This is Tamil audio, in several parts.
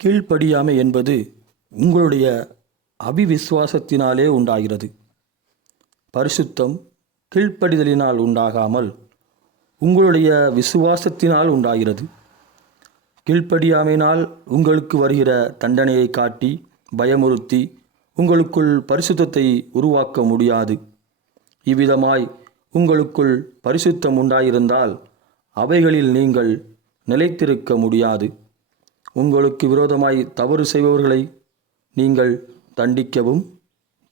கீழ்ப்படியாமை என்பது உங்களுடைய அவிவிசுவாசத்தினாலே உண்டாகிறது. பரிசுத்தம் கீழ்ப்படிதலினால் உண்டாகாமல் உங்களுடைய விசுவாசத்தினால் உண்டாகிறது. கீழ்ப்படியாமையினால் உங்களுக்கு வருகிற தண்டனையை காட்டி பயமுறுத்தி உங்களுக்குள் பரிசுத்தத்தை உருவாக்க முடியாது. இவ்விதமாய் உங்களுக்குள் பரிசுத்தம் உண்டாயிருந்தால் அவைகளில் நீங்கள் நிலைத்திருக்க முடியாது. உங்களுக்கு விரோதமாய் தவறு செய்பவர்களை நீங்கள் தண்டிக்கவும்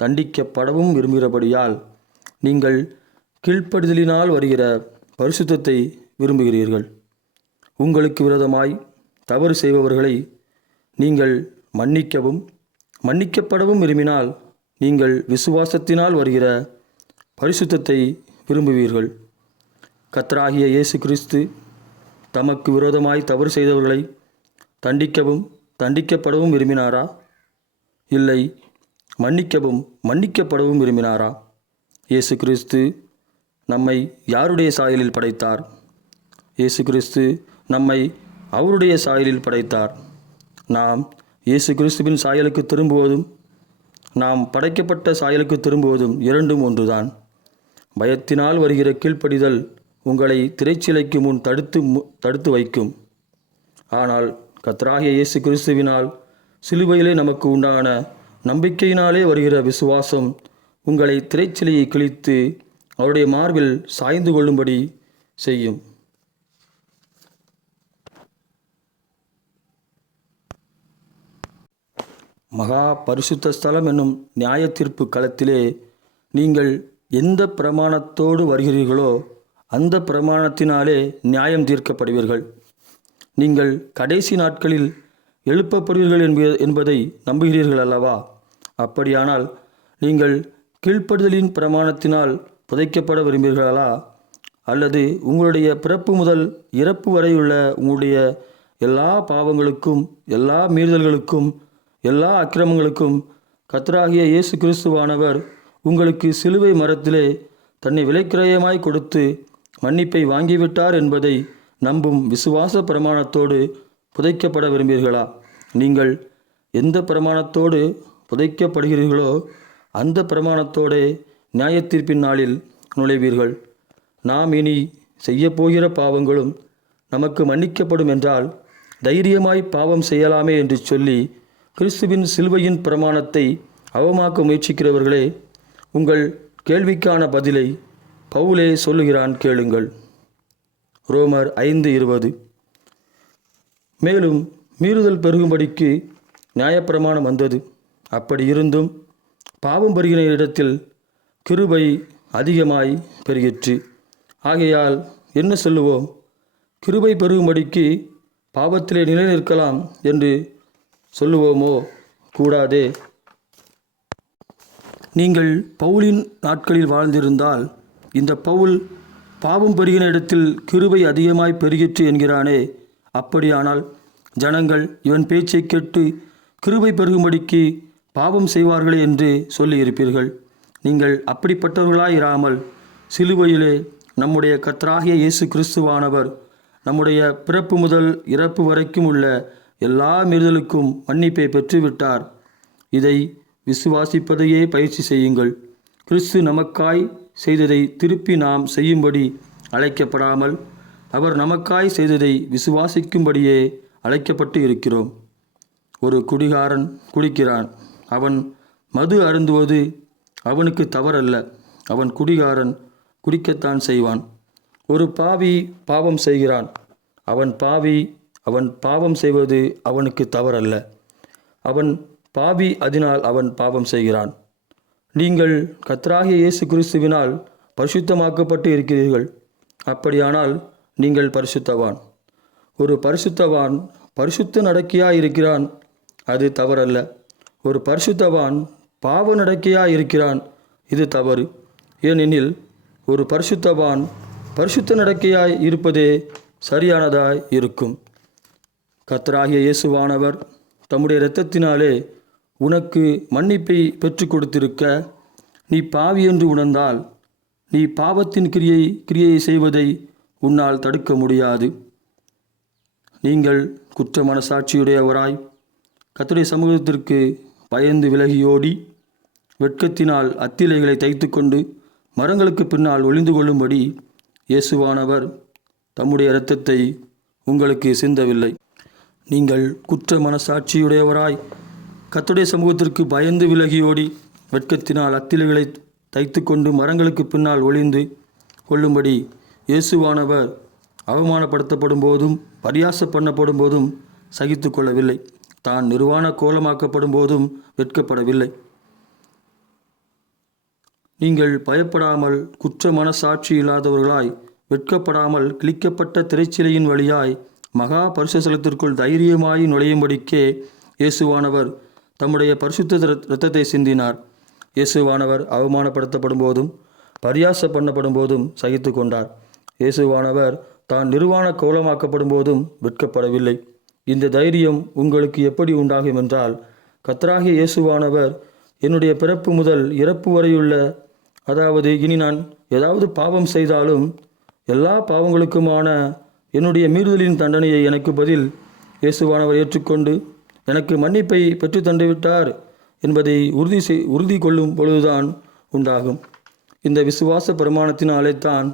தண்டிக்கப்படவும் விரும்புகிறபடியால் நீங்கள் கீழ்ப்படிதலினால் வருகிற பரிசுத்தத்தை விரும்புகிறீர்கள். உங்களுக்கு விரோதமாய் தவறு செய்பவர்களை நீங்கள் மன்னிக்கவும் மன்னிக்கப்படவும் விரும்பினால் நீங்கள் விசுவாசத்தினால் வருகிற பரிசுத்தத்தை விரும்புவீர்கள். கர்த்தராகிய இயேசு கிறிஸ்து தமக்கு விரோதமாய் தவறு செய்தவர்களை தண்டிக்கவும் தண்டிக்கப்படவும் விரும்பினாரா? இல்லை, மன்னிக்கவும் மன்னிக்கப்படவும் விரும்பினாரா? இயேசு கிறிஸ்து நம்மை யாருடைய சாயலில் படைத்தார்? இயேசு கிறிஸ்து நம்மை அவருடைய சாயலில் படைத்தார். நாம் இயேசு கிறிஸ்துவின் சாயலுக்கு திரும்புவதும் நாம் படைக்கப்பட்ட சாயலுக்கு திரும்புவதும் இரண்டும் ஒன்றுதான். பயத்தினால் வருகிற கீழ்ப்படிதல் உங்களை திரைச்சிலைக்கு முன் தடுத்து வைக்கும். ஆனால் கர்த்தராகிய இயேசு கிறிஸ்துவினால் சிலுவையிலே நமக்கு உண்டான நம்பிக்கையினாலே வருகிற விசுவாசம் உங்களை திரைச்சிலையை கிழித்து அவருடைய மார்பில் சாய்ந்து கொள்ளும்படி செய்யும். மகா பரிசுத்த ஸ்தலம் என்னும் நியாய தீர்ப்பு களத்திலே நீங்கள் எந்த பிரமாணத்தோடு வருகிறீர்களோ அந்த பிரமாணத்தினாலே நியாயம் தீர்க்கப்படுவீர்கள். நீங்கள் கடைசி நாட்களில் எழுப்பப்படுவீர்கள் என்பதை நம்புகிறீர்கள் அல்லவா? அப்படியானால் நீங்கள் கீழ்ப்படுதலின் பிரமாணத்தினால் புதைக்கப்பட விரும்புகிறீர்களா? அல்லது உங்களுடைய பிறப்பு முதல் இறப்பு வரையுள்ள உங்களுடைய எல்லா பாவங்களுக்கும் எல்லா மீறுதல்களுக்கும் எல்லா அக்கிரமங்களுக்கும் கர்த்தராகிய இயேசு கிறிஸ்துவானவர் உங்களுக்கு சிலுவை மரத்திலே தன்னை விலைக்கிரயமாய் கொடுத்து மன்னிப்பை வாங்கிவிட்டார் என்பதை நம்பும் விசுவாச பிரமாணத்தோடு புதைக்கப்பட விரும்புகிறீர்களா? நீங்கள் எந்த பிரமாணத்தோடு புதைக்கப்படுகிறீர்களோ அந்த பிரமாணத்தோடே நியாயத்தீர்ப்பின் நாளில் நுழைவீர்கள். நாம் இனி செய்யப்போகிற பாவங்களும் நமக்கு மன்னிக்கப்படும் என்றால் தைரியமாய் பாவம் செய்யலாமே என்று சொல்லி கிறிஸ்துவின் சிலுவையின் பிரமாணத்தை அவமாக்க முயற்சிக்கிறவர்களே, உங்கள் கேள்விக்கான பதிலை பவுலே சொல்லுகிறான், கேளுங்கள். ரோமர் 5:20. மேலும் மீறுதல் பெருகும்படிக்கு நியாயப்பிரமாணம் வந்தது. அப்படி இருந்தும் பாவம் பெருகின இடத்தில் கிருபை அதிகமாய் பெருகிற்று. ஆகையால் என்ன சொல்லுவோம்? கிருபை பெருகும்படிக்கு பாவத்திலே நிலை நிற்கலாம் என்று சொல்லுவோமோ? கூடாதே. நீங்கள் பவுலின் நாட்களில் வாழ்ந்திருந்தால் இந்த பவுல் பாவம் பெருகின இடத்தில் கிருபை அதிகமாய் பெருகிற்று என்கிறானே. அப்படியானால் ஜனங்கள் இவன் பேச்சை கேட்டு கிருபை பெருகும்படிக்கு பாவம் செய்வார்களே என்று சொல்லியிருப்பீர்கள். நீங்கள் அப்படிப்பட்டவர்களாயிராமல் சிலுவையிலே நம்முடைய கர்த்தராகிய இயேசு கிறிஸ்துவானவர் நம்முடைய பிறப்பு முதல் இறப்பு வரைக்கும் உள்ள எல்லா மீறுதலுக்கும் மன்னிப்பை பெற்றுவிட்டார். இதை விசுவாசிப்பதையே பயிற்சி செய்யுங்கள். கிறிஸ்து நமக்காய் செய்ததை திருப்பி நாம் செய்யும்படி அழைக்கப்படாமல் அவர் நமக்காய் செய்ததை விசுவாசிக்கும்படியே அழைக்கப்பட்டு இருக்கிறோம். ஒரு குடிகாரன் குடிக்கிறான். அவன் மது அருந்துவது அவனுக்கு தவறல்ல. அவன் குடிகாரன் குடிக்கத்தான் செய்வான். ஒரு பாவி பாவம் செய்கிறான். அவன் பாவம் செய்வது அவனுக்கு தவறல்ல. அவன் பாவி, அதனால் அவன் பாவம் செய்கிறான். நீங்கள் கர்த்தராகிய இயேசு கிறிஸ்துவினால் பரிசுத்தமாக்கப்பட்டு இருக்கிறீர்கள். அப்படியானால் நீங்கள் பரிசுத்தவான். ஒரு பரிசுத்தவான் பரிசுத்த நடக்கையாய் இருக்கிறான், அது தவறல்ல. ஒரு பரிசுத்தவான் பாவ நடக்கையாய் இருக்கிறான், இது தவறு. ஏனெனில் ஒரு பரிசுத்தவான் பரிசுத்த நடக்கையாய் இருப்பதே சரியானதாய் இருக்கும். கர்த்தராகிய இயேசுவானவர் தம்முடைய இரத்தத்தினாலே உனக்கு மன்னிப்பை பெற்றுக் கொடுத்திருக்க, நீ பாவி என்று உணர்ந்தால் நீ பாவத்தின் கிரியை செய்வதை உன்னால் தடுக்க முடியாது. நீங்கள் குற்ற மனசாட்சியுடையவராய் கர்த்தருடைய சமூகத்திற்கு பயந்து விலகியோடி வெட்கத்தினால் அத்திலைகளை தைத்து கொண்டு மரங்களுக்கு பின்னால் ஒளிந்து கொள்ளும்படி இயேசுவானவர் தம்முடைய இரத்தத்தை உங்களுக்கு சிந்தவில்லை. நீங்கள் குற்ற மனசாட்சியுடையவராய் கர்த்தருடைய சமூகத்திற்கு பயந்து விலகியோடி வெட்கத்தினால் அத்திலைகளை தைத்து கொண்டு மரங்களுக்கு பின்னால் ஒளிந்து கொள்ளும்படி இயேசுவானவர் அவமானப்படுத்தப்படும் போதும் பரியாசம் பண்ணப்படும் போதும் சகித்து கொள்ளவில்லை. தான் நிர்வாண கோலமாக்கப்படும் போதும் வெட்கப்படவில்லை. நீங்கள் பயப்படாமல் குற்ற மனசாட்சி இல்லாதவர்களாய் வெட்கப்படாமல் கிழிக்கப்பட்ட திரைச்சிலையின் வழியாய் மகா பரிசுத்தலத்திற்குள் தைரியமாய் நுழையும்படிக்கே இயேசுவானவர் தம்முடைய பரிசுத்த இரத்தத்தை சிந்தினார். இயேசுவானவர் அவமானப்படுத்தப்படும் போதும் பரியாசம் பண்ணப்படும் போதும் சகித்து கொண்டார். இயேசுவானவர் தான் நிர்வாண கோலமாக்கப்படும் போதும் வெட்கப்படவில்லை. இந்த தைரியம் உங்களுக்கு எப்படி உண்டாகும் என்றால், கர்த்தராகிய இயேசுவானவர் என்னுடைய பிறப்பு முதல் இறப்பு வரையுள்ள, அதாவது இனி நான் ஏதாவது பாவம் செய்தாலும் எல்லா பாவங்களுக்குமான என்னுடைய மீறுதலின் தண்டனையை எனக்கு பதில் இயேசுவானவர் ஏற்றுக்கொண்டு எனக்கு மன்னிப்பை பெற்று தந்துவிட்டார் என்பதை உறுதி கொள்ளும் பொழுதுதான் உண்டாகும். இந்த விசுவாச பிரமாணத்தினாலே தான்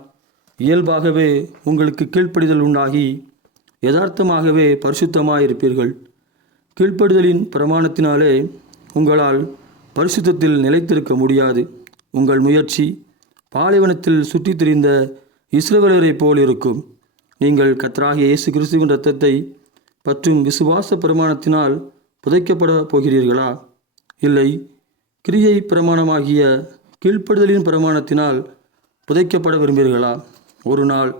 இயல்பாகவே உங்களுக்கு கீழ்ப்படிதல் உண்டாகி யதார்த்தமாகவே பரிசுத்தமாயிருப்பீர்கள். கீழ்ப்படிதலின் பிரமாணத்தினாலே உங்களால் பரிசுத்தத்தில் நிலைத்திருக்க முடியாது. உங்கள் முயற்சி பாலைவனத்தில் சுற்றித் திரிந்த இஸ்ரவேலரைப் போல் இருக்கும். நீங்கள் கர்த்தராகிய இயேசு கிறிஸ்துவின் இரத்தத்தை பற்றும் விசுவாச பிரமாணத்தினால் புதைக்கப்பட போகிறீர்களா? இல்லை, கிரியை பிரமாணமாகிய கீழ்ப்படுதலின் பிரமாணத்தினால் புதைக்கப்பட விரும்புகிறீர்களா? ஒரு நாள்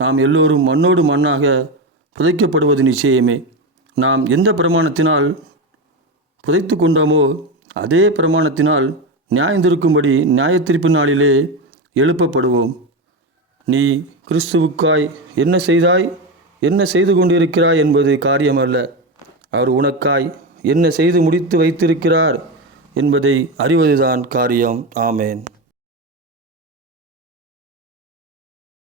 நாம் எல்லோரும் மண்ணோடு மண்ணாக புதைக்கப்படுவது நிச்சயமே. நாம் எந்த பிரமாணத்தினால் புதைத்து கொண்டோமோ அதே பிரமாணத்தினால் நியாயந்திருக்கும்படி நியாயத்தீர்ப்பு நாளிலே எழுப்பப்படுவோம். நீ கிறிஸ்துவுக்காய் என்ன செய்தாய், என்ன செய்து கொண்டிருக்கிறாய் என்பது காரியமல்ல. அவர் உனக்காய் என்ன செய்து முடித்து வைத்திருக்கிறார் என்பதை அறிவதுதான் காரியம். ஆமேன்.